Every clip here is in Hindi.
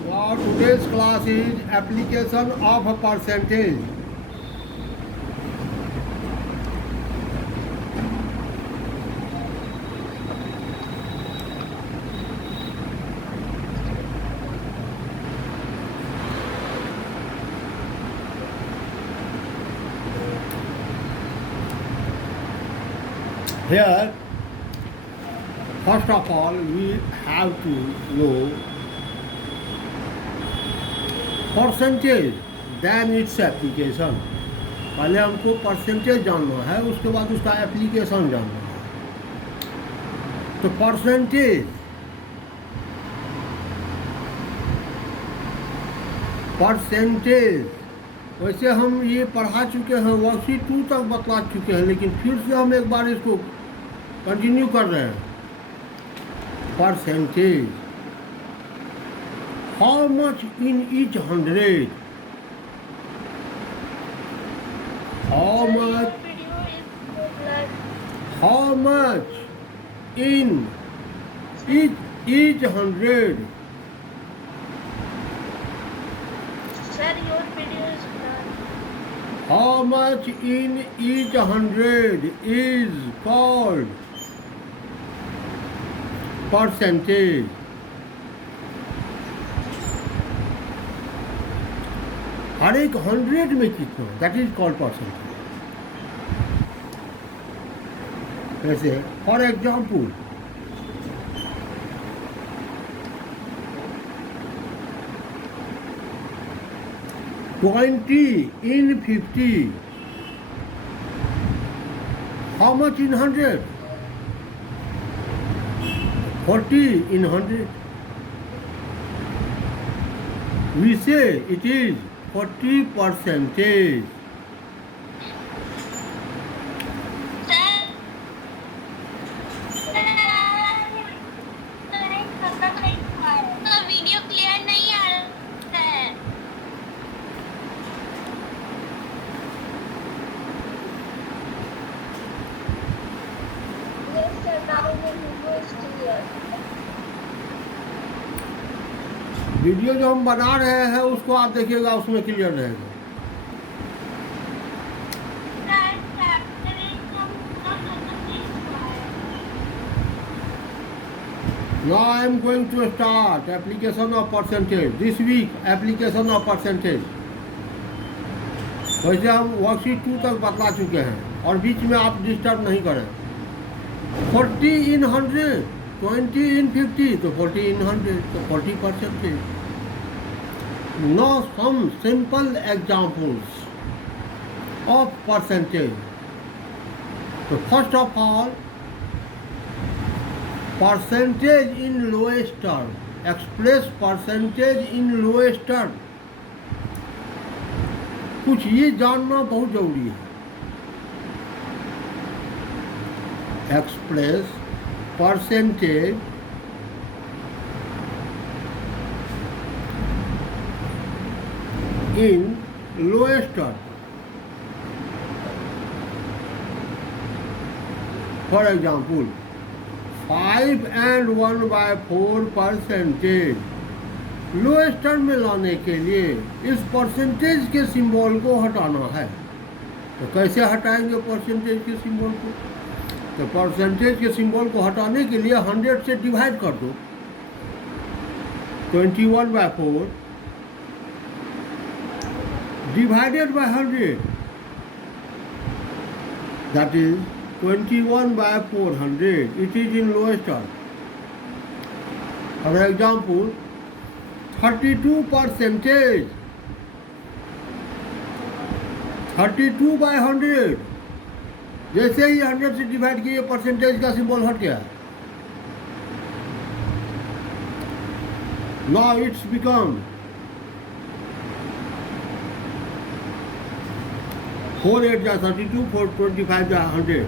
Today's class is application of a percentage. Here, first of all, we have to know percentage then it's application. पहले हमको परसेंटेज जानना है, उसके बाद उसका एप्लीकेशन जानना है। तो परसेंटेज वैसे हम ये पढ़ा चुके हैं, वर्कशीट 2 तक बतला चुके हैं, लेकिन फिर से हम एक बार इसको कंटिन्यू कर रहे हैं। Percentage, how much in each 100? How much in each 100? Sir, your video is done. How much in each 100 is called percentage? हर एक 100 में कितना, दैट इज कॉल्ड परसेंटेज। जैसे for example 20 in 50, how much in 100? 40 in 100. We say it is 40%. Video clear नहीं आ रहा है। Yes sir, now the video is clear. Video जो हम बना रहे हैं उसको आप देखिएगा, उसमें क्लियर रहेगा। Now I am going to start application of percentage. This week application of percentage. वैसे हम वर्कशीट 2 तक बतला चुके हैं और बीच में आप डिस्टर्ब नहीं करें। 40 in 100, 20 in 50, तो 40 in 100, तो 40%. Now some simple examples of percentage. So first of all, percentage in lowest term. Express percentage in lowest term. कुछ ये जानना बहुत जरूरी है। Express percentage in lowest term. For example, 5 and 1/4 percentage lowest term में लाने के लिए इस परसेंटेज के सिंबल को हटाना है। तो कैसे हटाएंगे परसेंटेज के सिंबल को? तो परसेंटेज के सिंबल को हटाने के लिए 100 से डिवाइड कर दो। 21/4 divided by 100, that is 21/400. It is in lowest term. For example, 32%, 32/100। जैसे ही 100 से डिवाइड किए परसेंटेज का सिंबल हट गया। Now it's become 4 8 जा 32, 4 25 जा 100,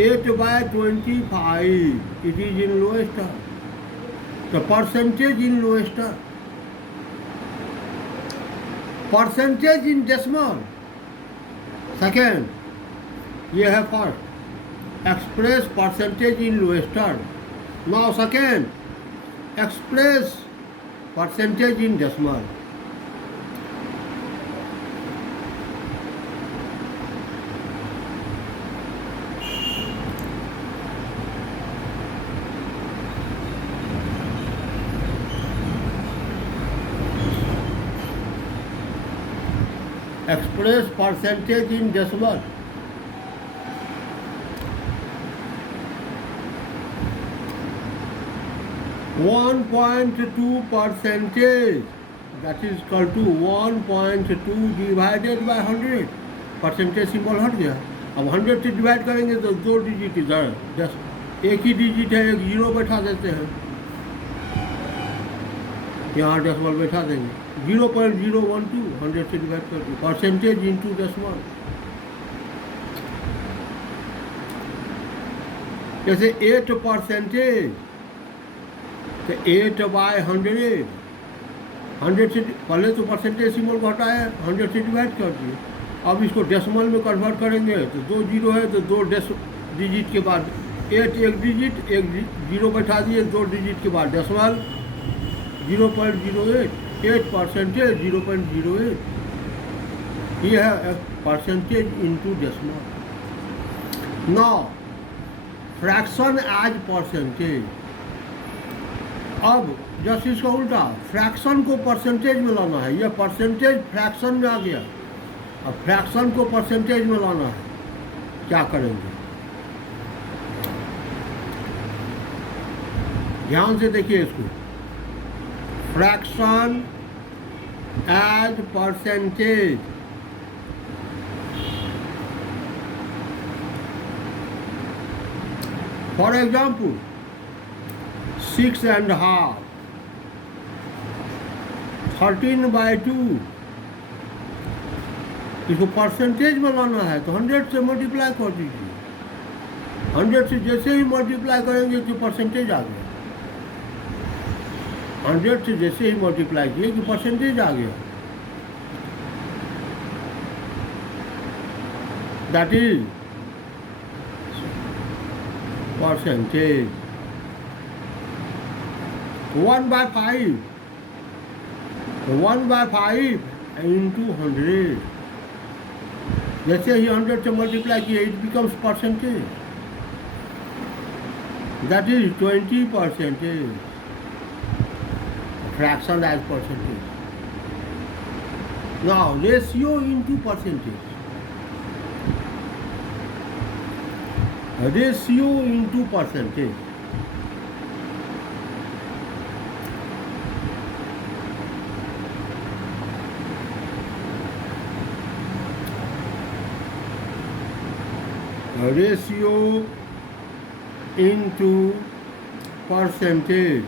8/25. It is in lowest term. The percentage in lowest term. Percentage in decimal. Second, ये है first. Express percentage in lowest term. Now second, express percentage in decimal. Express percentage in decimal. One point two percentage, that is equal to 1.2 divided by 100। Percentage symbol हट गया। अब 100 से डिवाइड करेंगे तो 2 डिजिट इधर, जस्ट एक ही डिजिट है, एक जीरो बैठा देते हैं, यहाँ डेसिमल बैठा देंगे। 0.012 100 से डिवाइड कर दो, परसेंटेज इंटू डेसिमल। जैसे 8% तो 8/100, 100 से पहले तो परसेंटेज सिंबल को हटाया, 100 से डिवाइड कर दिए। अब इसको डेसिमल में कन्वर्ट करेंगे तो 2 जीरो है तो 2 डिजिट के बाद 8 एक डिजिट, एक जीरो बैठा दिए, 2 डिजिट के बाद डेसिमल 0.08, 8% 0.08। ये है percentage into decimal. Now fraction as percentage. अब जैसे इसका उल्टा, फ्रैक्शन को परसेंटेज में लाना है, यह परसेंटेज फ्रैक्शन में आ गया, अब फ्रैक्शन को परसेंटेज में लाना है, क्या करेंगे? ध्यान से देखिए इसको। Fraction as percentage. For example 6.5, 13/2, इसको परसेंटेज में लाना है तो 100 से मल्टीप्लाई कर दीजिए। 100 से जैसे ही मल्टीप्लाई करेंगे तो परसेंटेज आ गया। 100 से जैसे ही मल्टीप्लाई किए कि परसेंटेज आ गया। That is percentage. 1/5, 1/5 इंटू 100, जैसे ही 100 से मल्टीप्लाई किए it becomes percentage, that is 20%। Fraction as percentage. Now ratio into percentage. Ratio into percentage. Ratio into percentage.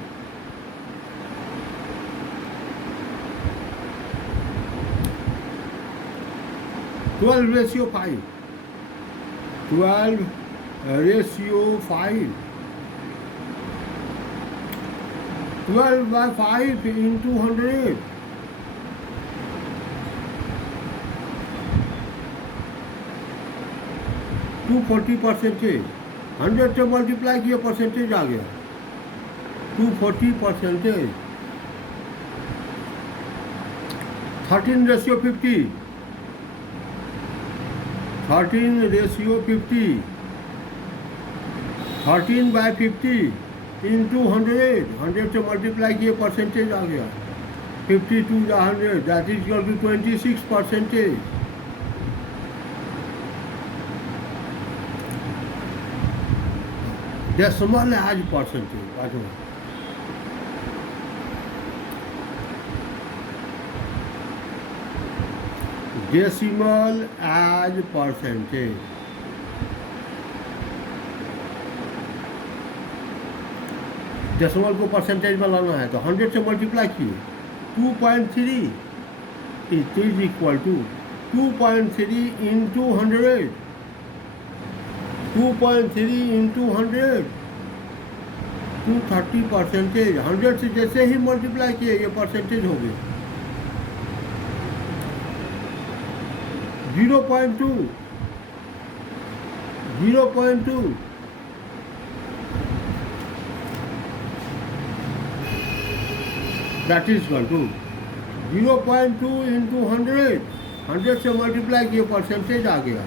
Twelve ratio 5, 12 ratio 5, 12/5 into 100, 240%। 100 से मल्टीप्लाई किया परसेंटेज आ गया 240%। 13 रेशियो 50, 13 रेशियो 50, 13/50 इंटू 100, 100 से मल्टीप्लाई किए परसेंटेज आ गया 52/100, that is equal to 26%। Decimal as percentage. Decimal as percentage. Decimal को परसेंटेज में लाना है तो 100 से मल्टीप्लाई किए 2.3 it is equal to 2.3 into 100, 2.3 into 100, 230%। 100 से जैसे ही मल्टीप्लाई किए ये परसेंटेज हो गया 0.2, 0.2, that is equal to 0.2 into 100 से मल्टीप्लाई किए परसेंटेज आ गया,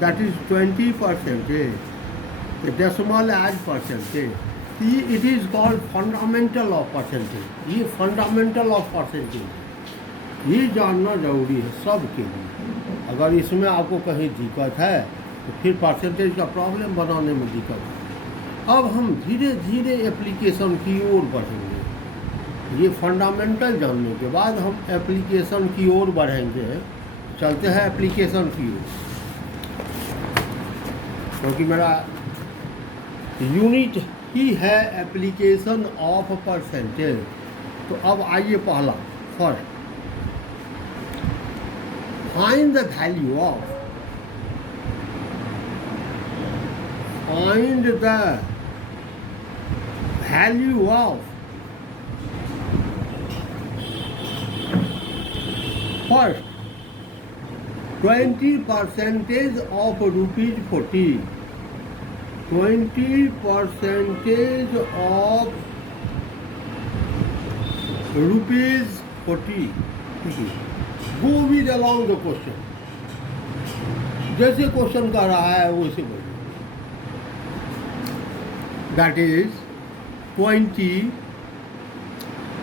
that is 20%, decimal as percentage. It is called fundamental of percentage. ये फंडामेंटल ऑफ परसेंटेज ये जानना जरूरी है सबके लिए। अगर इसमें आपको कहीं दिक्कत है तो फिर परसेंटेज का प्रॉब्लम बनाने में दिक्कत है। अब हम धीरे धीरे एप्लीकेशन की ओर बढ़ेंगे। ये फंडामेंटल जानने के बाद हम एप्लीकेशन की ओर बढ़ेंगे। चलते हैं एप्लीकेशन की ओर, क्योंकि मेरा यूनिट ही है एप्लीकेशन ऑफ परसेंटेज। तो अब आइए पहला, first find the value of, find the value of first 20% of rupees 40, 20% of rupees 40। Go with along the question, जैसे क्वेश्चन कर रहा है वैसे बोलिए। दैट इज 20,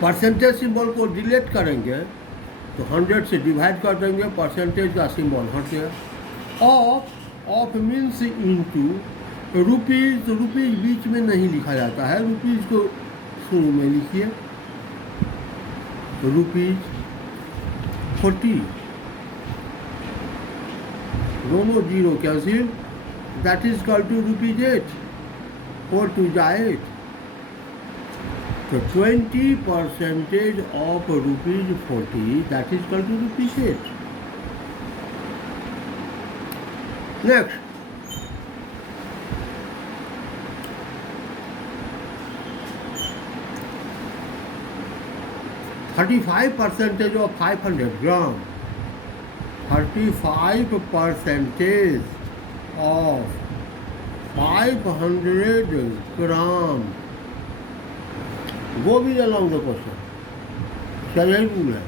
परसेंटेज सिंबल को डिलीट करेंगे तो 100 से डिवाइड कर देंगे, परसेंटेज का सिंबल हट गया। Of means into rupees, rupees बीच में नहीं लिखा जाता है, रुपीज़ को शुरू में लिखिए, रुपीज़ 40, दोनों zero cancel, that is equal to rupees 8, 4 2 जा 8। तो 20% of rupees 40, that is equal to rupees 8. Next, 35% of 500 gram, 35% of 500 gram। वो भी along the question, सही रूल है।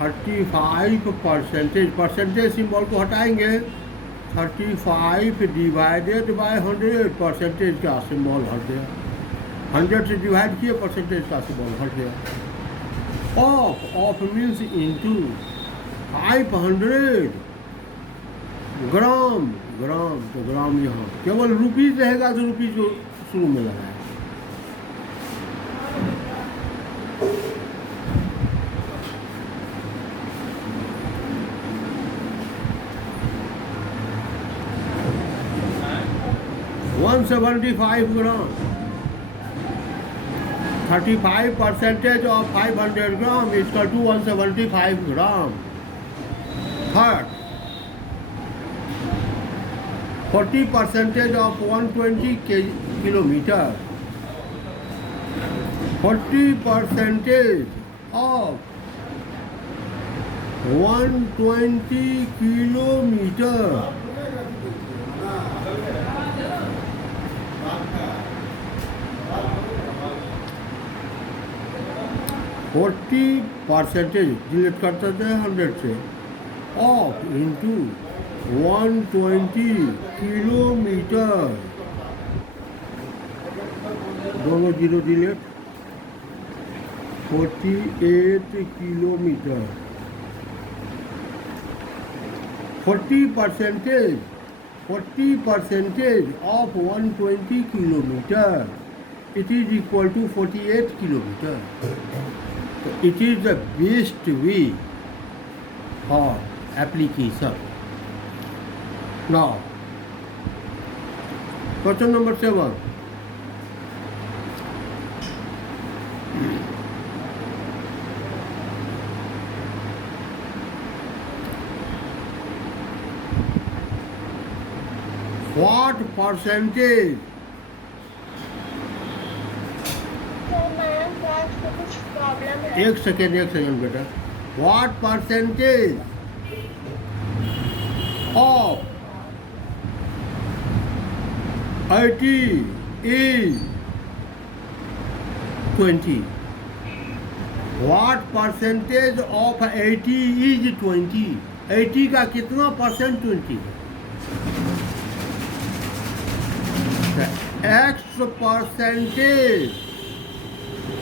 35%, परसेंटेज सिंबल को हटाएंगे, 35 डिवाइडेड बाय 100, परसेंटेज का सिंबल हट गया, 100 से डिवाइड किए, परसेंटेज का सिंबल हट गया। ऑफ मीन्स इनटू 500 ग्राम, ग्राम तो ग्राम यहाँ केवल रुपीज़ रहेगा तो रुपीज़ को शुरू में लगाए। One 175 gram, 35% of 500 gram is equal to 175 gram। Third, 40% of 120 kilometer, 40% of 120 kilometer, 40% delete करते थे 100 से, ऑफ इंटू 120 किलोमीटर, दोनों zero delete, 48 kilometre. 40% of 120 kilometer, it is equal to 48 kilometer। So it is the best way for application। Now, question number 7. What percentage? कुछ प्रॉब्लम है। एक सेकेंड बेटा। What percentage of 80 is 20? What percentage of 80 is 20? 80 का कितना परसेंट 20 है? X percentage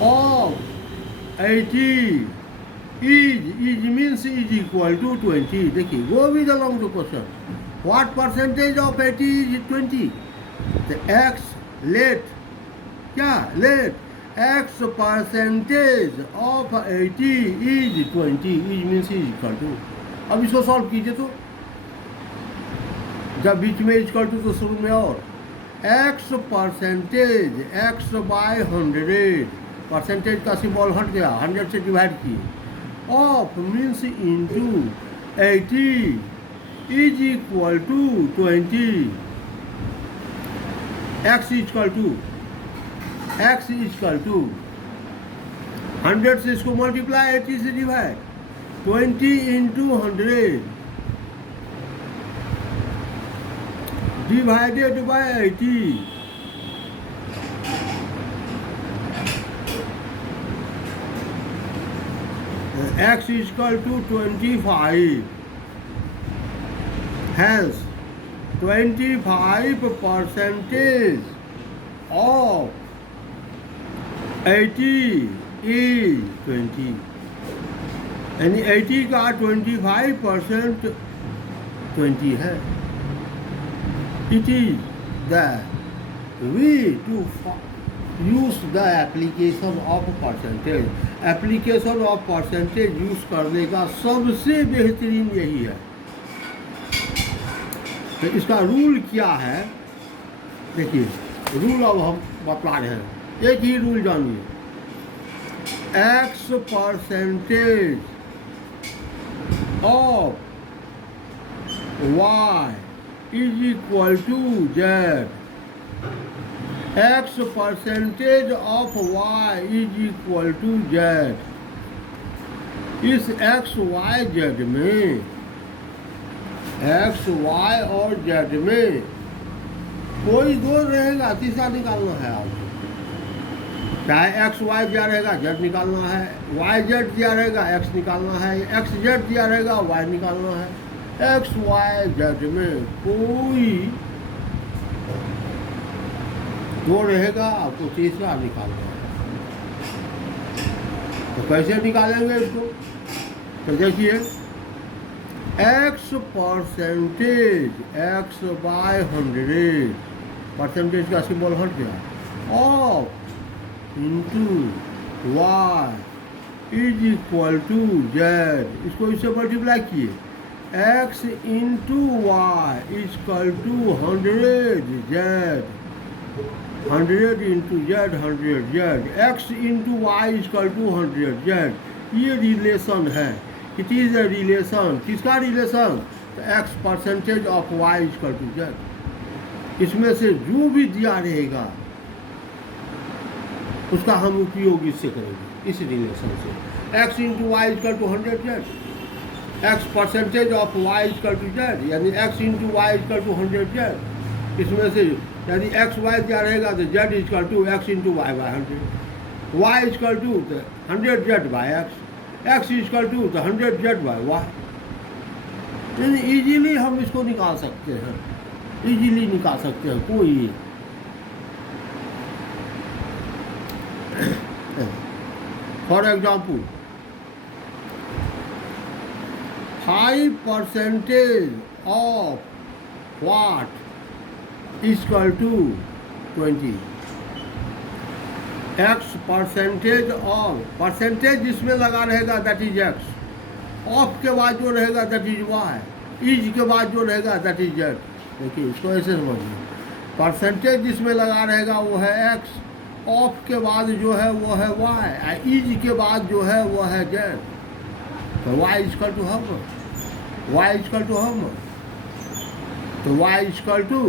of 80 is means is equal to 20. देखिए, go with along the question. What percentage of 80 is 20? तो एक्स लेट क्या let x percentage of 80 is 20 is means is equal to. अब इसको सॉल्व कीजिए. तो जब बीच में इक्वल टू तो शुरू में और x percentage x by 100 percentage का सिंबल हट गया, 100 से डिवाइड किए, of means into 80 is equal to 20. x equal to 100 से इसको मल्टीप्लाई 80 से divide, 20 into 100 divided by 80. x equal to 25. Hence 25 percentage of 80 is 20. यानी 80 का 25% 20 है. It is that we to use the application of percentage. Application of percentage use करने का सबसे बेहतरीन यही है. तो इसका रूल क्या है? देखिए, रूल अब हम बतला रहे हैं. एक ही रूल जानिए. x percentage of y is equal to z. x percentage of y is equal to z. इस x y z में x y और z में कोई दो रहेगा, तीसरा निकालना है आपको. चाहे एक्स वाई दिया रहेगा जेड निकालना है, वाई जेड दिया रहेगा एक्स निकालना है, एक्स जेड दिया रहेगा वाई निकालना है. एक्स वाई जेड में कोई दो रहेगा, आपको तीसरा निकालना है. तो कैसे निकालेंगे इसको? तो देखिए, X percentage X by 100 percentage का सिंबल हट गया, of into Y is equal to Z. इसको इससे मल्टीप्लाई किए, X into Y is equal to 100 Z, 100 into Z 100 Z, X into Y is equal to 100 Z. ये रिलेशन है. It is a relation. किसका रिलेशन? X percentage of Y is equal to Z. इसमें से जो भी दिया रहेगा उसका हम उपयोग इससे करेंगे, इस रिलेशन से. x into Y equal to 100 Z, x percentage of Y equal to Z, यानी x into Y equal to 100 Z. इसमें से यदि x वाई दिया रहेगा तो z equal to x into Y by 100, y equal to 100 Z by x equal to 100 Z by Y. यानी इजीली हम इसको निकाल सकते हैं, इजीली निकाल सकते हैं. कोई for example 5% of what equal to 20. x percentage of, percentage जिसमें लगा रहेगा दैट इज x, ऑफ के बाद जो रहेगा दैट इज y, इज के बाद जो रहेगा दैट इज z. देखिए, इसको ऐसे समझिए. परसेंटेज जिसमें लगा रहेगा वो है x, ऑफ के बाद जो है वो है y, इज के बाद जो है वो है z. तो y इक्वल टू हम, y इक्वल टू हम, तो y equal to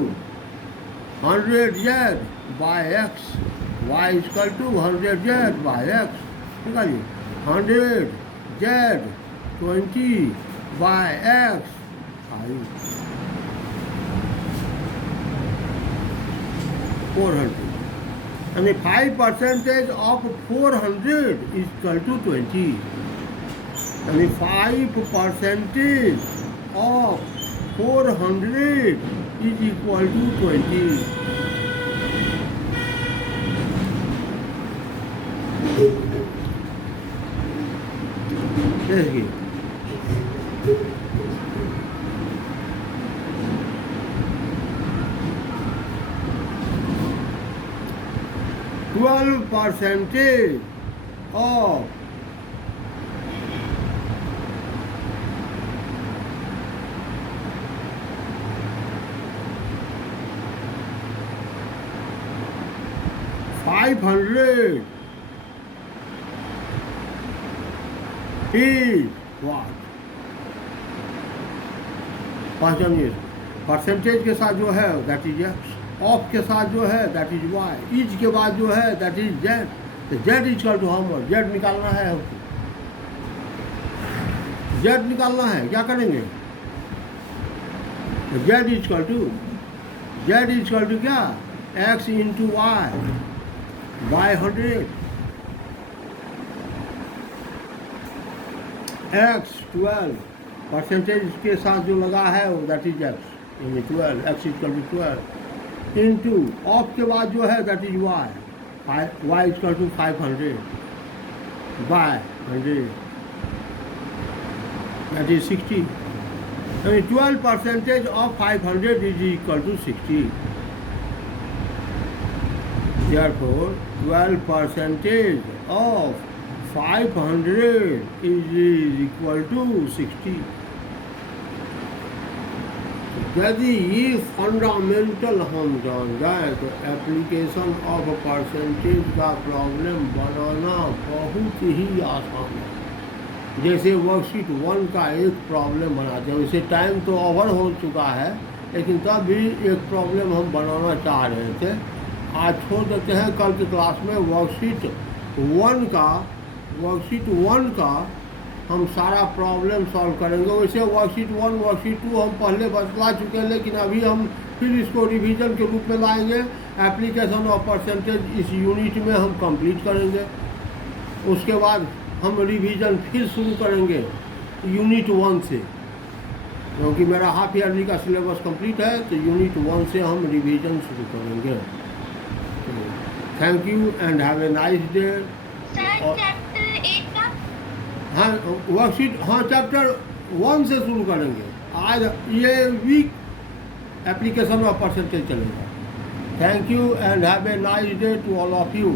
100z by x, y equal to 100z by x. निकालिए, 100z 20 बाई x 400. यानी 5% ऑफ 400 इज इक्वल टू 20, यानी 5% ऑफ 400 इज इक्वल टू 20। देखिए 12% of 500 is what? पहचानिए, परसेंटेज के साथ जो है दैट इज एक्स, ऑफ के साथ जो है दैट इज वाई, इज के बाद जो है दैट इज जेड। तो z is equal to how much? Z निकालना है हमको, जेड निकालना है, क्या करेंगे? जेड इज इक्वल टू क्या? X into y by 100। X 12 percentage के साथ जो लगा है वो दैट इज एक्स, यानी 12, x equal to 12 into of के बाद जो है that is y, y equal to 500 by 100 that is 60, यानी 12% of 500 is equal to 60। Therefore 12% of 500 is equal to 60। यदि ये फंडामेंटल हम जान जाए तो एप्लीकेशन ऑफ परसेंटेज का प्रॉब्लम बनाना बहुत ही आसान है। जैसे वर्कशीट 1 का एक प्रॉब्लम बनाते हैं, वैसे टाइम तो ओवर हो चुका है लेकिन तब भी एक प्रॉब्लम हम बनाना चाह रहे थे। आज छोड़ देते हैं, कल की क्लास में वर्कशीट 1 का हम सारा प्रॉब्लम सॉल्व करेंगे। वैसे वर्कशीट 1 वर्कशीट 2 हम पहले बतला चुके हैं, लेकिन अभी हम फिर इसको रिवीजन के रूप में लाएंगे। एप्लीकेशन ऑफ परसेंटेज इस यूनिट में हम कंप्लीट करेंगे, उसके बाद हम रिवीजन फिर शुरू करेंगे यूनिट 1 से, क्योंकि मेरा हाफ ईयरली का सिलेबस कंप्लीट है तो यूनिट 1 से हम रिवीजन शुरू करेंगे। Thank you and have a nice day. Chapter 8 का हाँ वर्कशीट, हाँ चैप्टर 1 से शुरू करेंगे। आज ये वीक एप्लीकेशन ऑफ परसेंटेज चलेगा। Thank you and have a nice day to all of you.